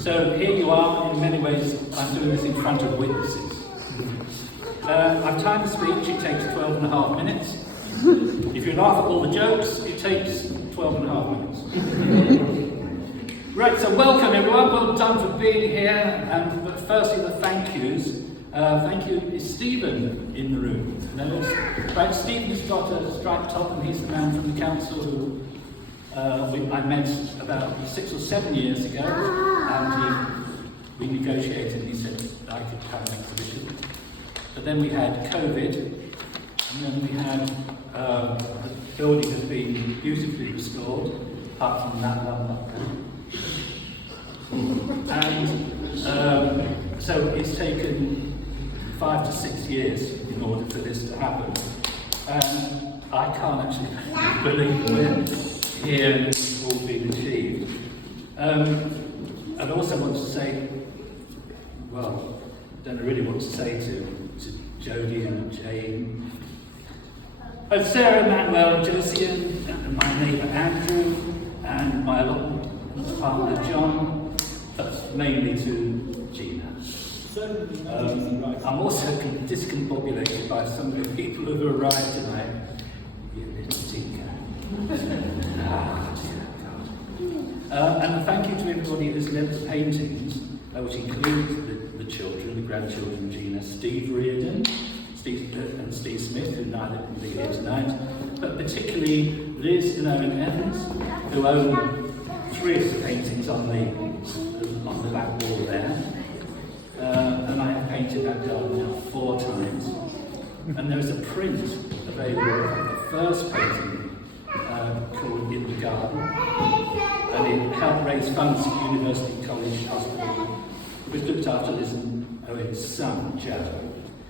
So here you are. In many ways, I'm doing this in front of witnesses. I've timed the speech. It takes 12.5 minutes. If you laugh at all the jokes, it takes 12.5 minutes. Right, so welcome everyone. Well done for being here. But firstly, the thank yous. Thank you. Is Stephen in the room? No? Right, Stephen's got a striped top, and he's the man from the council who I met about 6 or 7 years ago, and we negotiated, and he said I could have an exhibition. But then we had COVID, and then we had the building has been beautifully restored, apart from that lumber. And so it's taken 5 to 6 years in order for this to happen. I can't actually believe we're here and it's all been achieved. I'd also want to say, well, I don't know really what to say to Jodie and Jane, Sarah, Manuel, Josian, and my neighbour Andrew, and my allotment partner John, but mainly to Gina. I'm also discombobulated by some of the people who have arrived tonight. You little tinker. And thank you to everybody who's led the paintings, which include the children, the grandchildren, Gina, Steve Reardon, and Steve Smith, who neither can be here tonight, but particularly Liz and Owen Evans, who own 3 of the paintings on the back wall there. And I have painted that garden now 4 times. And there is a print available of the first painting called In the Garden, and it helped raise funds at University College Hospital, which looked after Liz and Owen's son, Jad.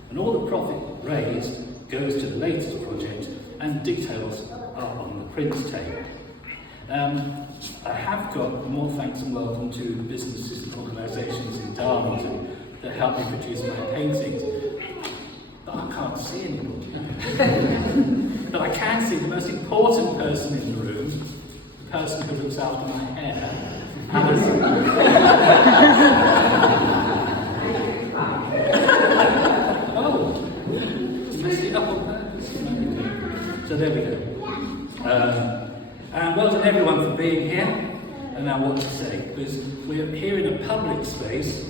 And all the profit raised goes to the latest project, and details are on the print table. I have got more thanks and welcome to businesses and organisations in Darlington that helped me produce my paintings, but I can't see anybody. But I can see the most important person in the room, the person who looks after my hair, Alison. Oh, you messed it up on purpose. So there we go. And well done everyone for being here. And now what to say, because we're here in a public space,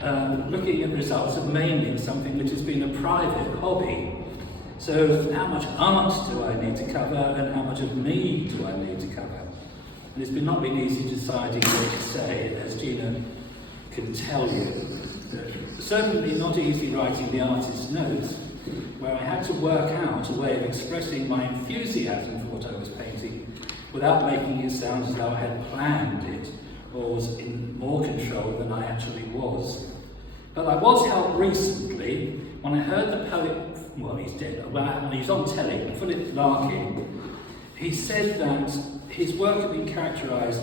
looking at results of mainly something which has been a private hobby. So how much art do I need to cover, and how much of me do I need to cover? And it's not been easy deciding what to say, as Gina can tell you. Certainly not easy writing the artist's notes, where I had to work out a way of expressing my enthusiasm for what I was painting without making it sound as though I had planned it or was in more control than I actually was. But I was helped recently when I heard the poet, well, he's dead, when he was on telly, Philip Larkin. He said that his work had been characterised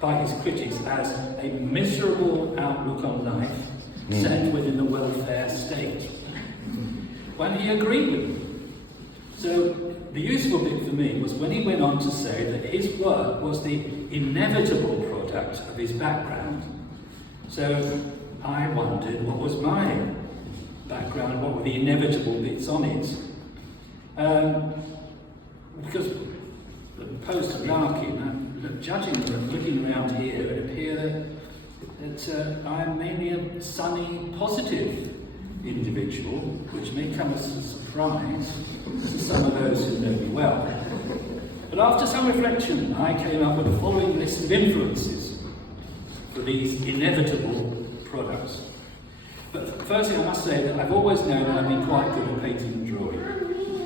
by his critics as a miserable outlook on life set within a welfare state. When he agreed with me. So the useful bit for me was when he went on to say that his work was the inevitable product of his background. So I wondered what was my background, what were the inevitable bits on it. Because opposed to Larkin, judging and looking around here, it appeared that I'm mainly a sunny, positive individual, which may come as a surprise to some of those who know me well. But after some reflection, I came up with the following list of influences for these inevitable products. But firstly, I must say that I've always known that I've been quite good at painting and drawing,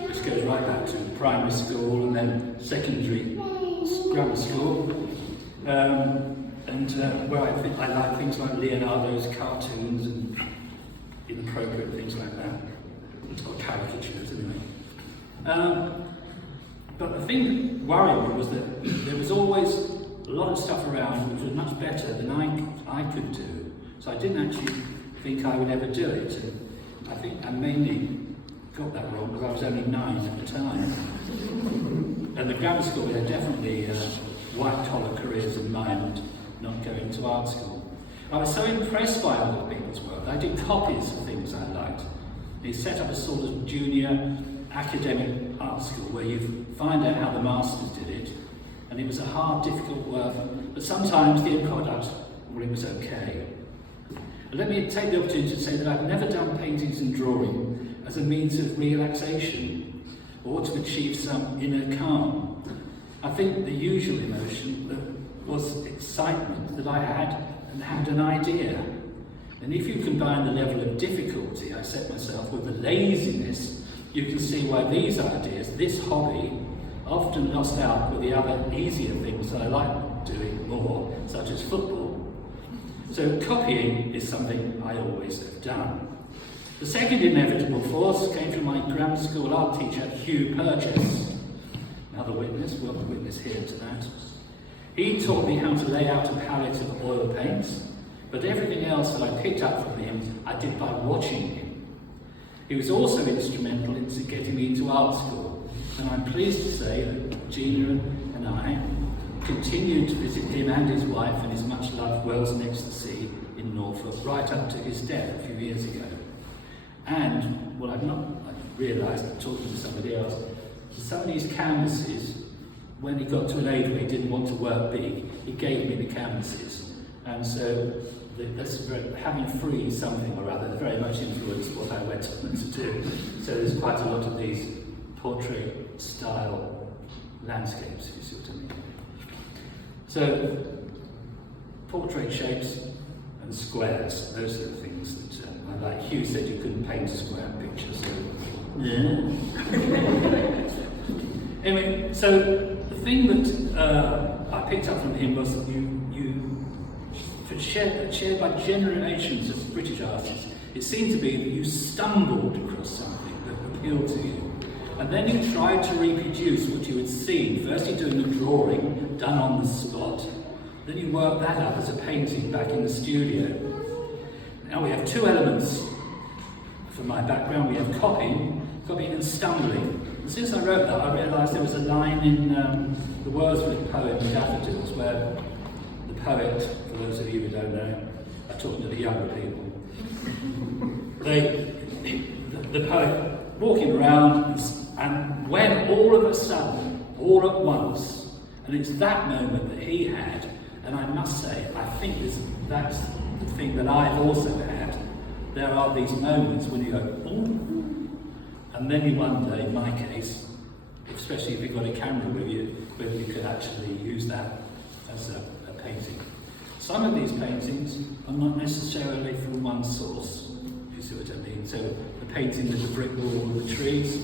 which goes right back to primary school and then secondary grammar school, where I like things like Leonardo's cartoons and inappropriate things like that, or caricatures anyway. But the thing that worried me was that there was always a lot of stuff around which was much better than I could do. So I didn't actually think I would ever do it. And I think I mainly got that wrong because I was only 9 at the time. And the grammar school had definitely white-collar careers in mind, not going to art school. I was so impressed by other people's work. I did copies of things I liked. He set up a sort of junior academic art school where you find out how the masters did it, and it was a hard, difficult work, but sometimes the end product, well, it was okay. And let me take the opportunity to say that I've never done paintings and drawing as a means of relaxation or to achieve some inner calm. I think the usual emotion was excitement that I had and had an idea. And if you combine the level of difficulty I set myself with the laziness, you can see why these ideas, this hobby, often lost out with the other easier things that I like doing more, such as football. So copying is something I always have done. The second inevitable force came from my grammar school art teacher, Hugh Purchase. Another witness, well, a witness here to that. He taught me how to lay out a palette of oil paints, but everything else that I picked up from him, I did by watching him. He was also instrumental in getting me into art school, and I'm pleased to say that Gina and I continued to visit him and his wife and his much-loved Wells Next to Sea in Norfolk, right up to his death a few years ago. And what I realised, talking to somebody else, some of these canvases, when he got to an age where he didn't want to work big, he gave me the canvases. And so having free something or other very much influenced what I went on to do. So there's quite a lot of these portrait style landscapes, if you see what I mean. So portrait shapes and squares, those are the things that I like. Hugh said you couldn't paint a square picture, so yeah. Anyway, so the thing that I picked up from him was that shared by generations of British artists, it seemed to be that you stumbled across something that appealed to you. And then you tried to reproduce what you had seen, firstly doing a drawing done on the spot, then you worked that up as a painting back in the studio. Now we have two elements from my background. We have copying and stumbling. And since I wrote that, I realised there was a line in the Wordsworth poem Daffodils where the poet, for those of you who don't know, I'm talking to the younger people, the poet walking around and when all of a sudden, all at once, and it's that moment that he had, and I must say, I think that's the thing that I've also had. There are these moments when you go, ooh, and then you wonder, in my case, especially if you've got a camera with you, whether you could actually use that as a painting. Some of these paintings are not necessarily from one source, if you see what I mean. So the painting with the brick wall and the trees,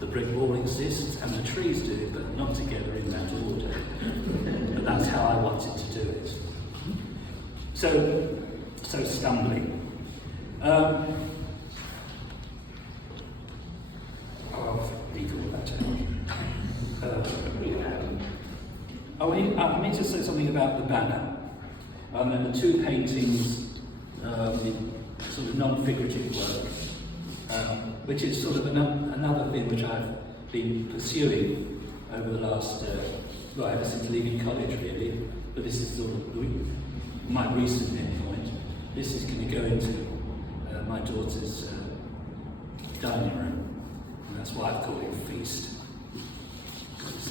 the brick wall exists and the trees do, but not together in that order. But that's how I wanted to do it. So stumbling. I'll leave all that out. I need to say something about the banner. And the two paintings with sort of non-figurative work, which is sort of another thing which I've been pursuing over the last, ever since leaving college really, but this is sort of my recent endpoint. This is going to go into my daughter's dining room, and that's why I've called it Feast. It's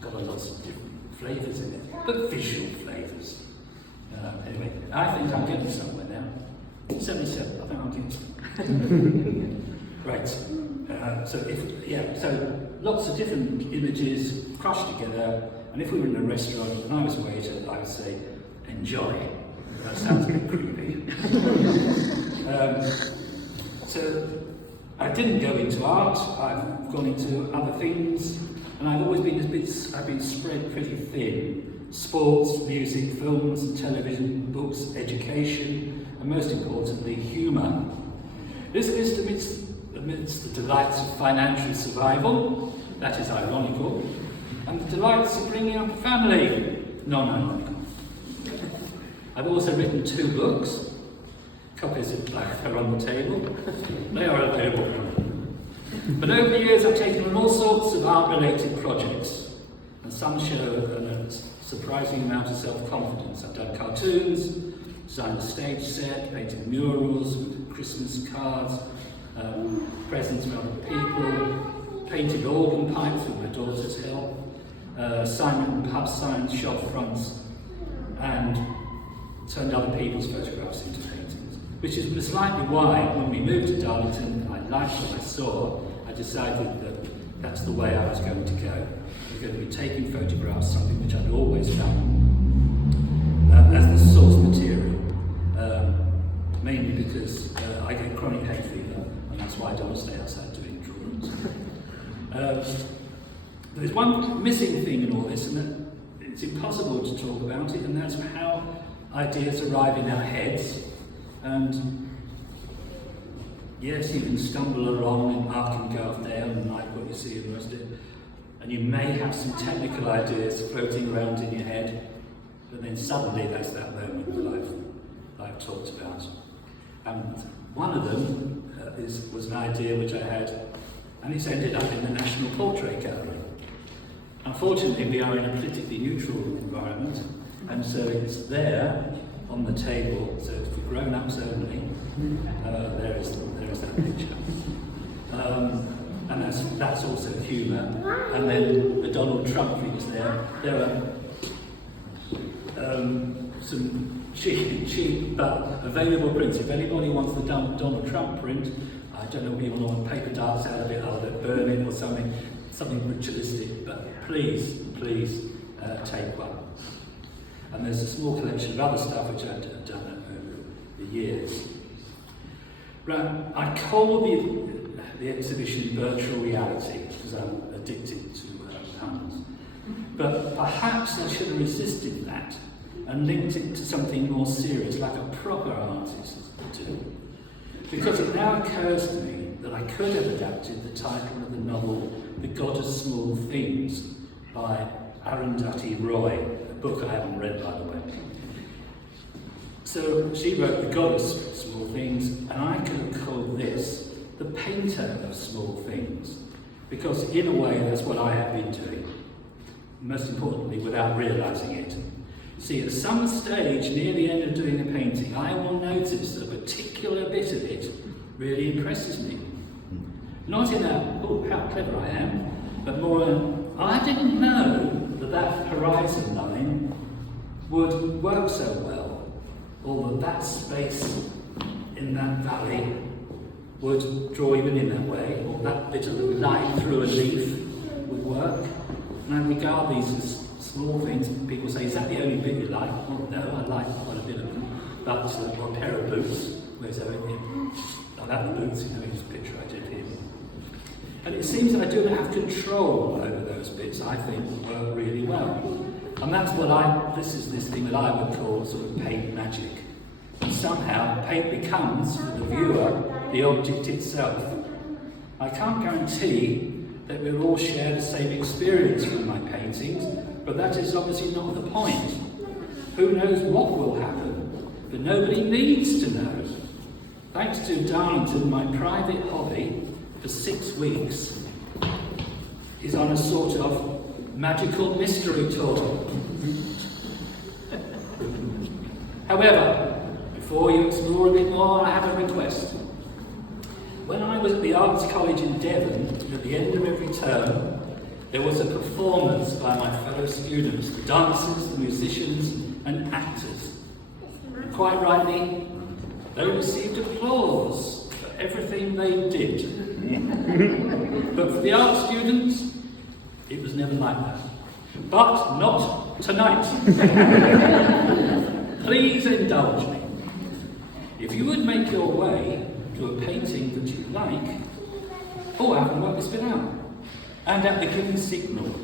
got a lot of different flavours in it, but visual flavours. Anyway, I think I'm getting somewhere now. 77, I think I'm getting somewhere. Right. So lots of different images crushed together, and if we were in a restaurant and I was a waiter, I would say, enjoy. That sounds a bit creepy. So I didn't go into art, I've gone into other things, and I've always been I've been spread pretty thin. Sports, music, films and television, books, education, and most importantly, humour. This list amidst the delights of financial survival, that is ironical, and the delights of bringing up a family, non-ironical. I've also written 2 books. Copies of both are on the table. They are available. But over the years I've taken on all sorts of art-related projects, and some show a surprising amount of self-confidence. I've done cartoons, designed a stage set, painted murals, Christmas cards, presents for other people, painted organ pipes with my daughter's help, assignment pub signs, shop fronts, and turned other people's photographs into paintings. Which is slightly why, when we moved to Darlington, I liked what I saw. I decided that that's the way I was going to go. I was going to be taking photographs, something which I'd always found as the source material, mainly because I get chronic hay fever, and that's why I don't stay outside doing drawings. There's one missing thing in all this, and that it's impossible to talk about it, and that's how ideas arrive in our heads. And yes, you can stumble along and up and go off down and like what you see and the rest of it. And you may have some technical ideas floating around in your head, but then suddenly there's that moment that I've talked about. And one of them was an idea which I had, and it's ended up in the National Portrait Gallery. Unfortunately, we are in a politically neutral environment, and so it's there on the table, so it's for grown-ups only. There is that picture. And that's also humour. And then the Donald Trump thing is there. There are some cheap but available prints. If anybody wants the Donald Trump print, I don't know if people want paper darts out of it, I'll burn it or something ritualistic, but please take one. And there's a small collection of other stuff which I've done over the years. Right, I call the exhibition Virtual Reality because I'm addicted to puns. But perhaps I should have resisted that and linked it to something more serious, like a proper artist would do. Because it now occurs to me that I could have adapted the title of the novel The God of Small Things by Arundhati Roy, a book I haven't read, by the way. So she wrote The God of Small Things, and I could have called this The Painter of Small Things, because in a way that's what I have been doing, most importantly without realising it. See, at some stage near the end of doing the painting, I will notice that a particular bit of it really impresses me. Not in a, oh, how clever I am, but more I didn't know that horizon line would work so well, or that space in that valley would draw even in that way, or that bit of light through a leaf would work. And I regard these as small things. People say, is that the only bit you like? Well, no, I like quite a bit of them. But a pair of boots, where's Owen? I like the boots, his picture I did here. And it seems that I do have control over those bits, I think, work really well. And that's what this is this thing that I would call sort of paint magic. And somehow, paint becomes, for the viewer, the object itself. I can't guarantee that we'll all share the same experience from my paintings, but that is obviously not the point. Who knows what will happen? But nobody needs to know. Thanks to Darlington, my private hobby, for 6 weeks, is on a sort of magical mystery tour. However, before you explore a bit more, I have a request. When I was at the Arts College in Devon, at the end of every term, there was a performance by my fellow students, the dancers, the musicians, and actors. And quite rightly, they received applause for everything they did. But for the art students, it was never like that. But not tonight. Please indulge me. If you would make your way to a painting that you like, I haven't worked this bit out. And at the given signal,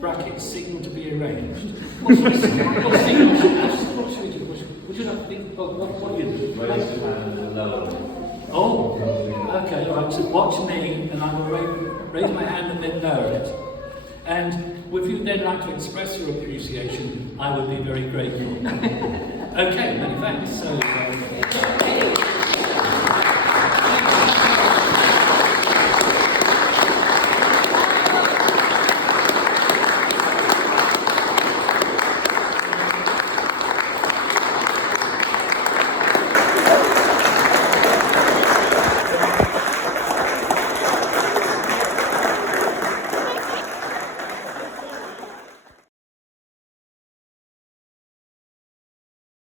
brackets, signal to be arranged. What signal? What should we do? Would you like to think? What do you do? Raise your hand and lower it. Oh, okay, all right. So watch me, and I will raise my hand and then lower it. And if you'd then like to express your appreciation, I would be very grateful. Okay, many thanks. So,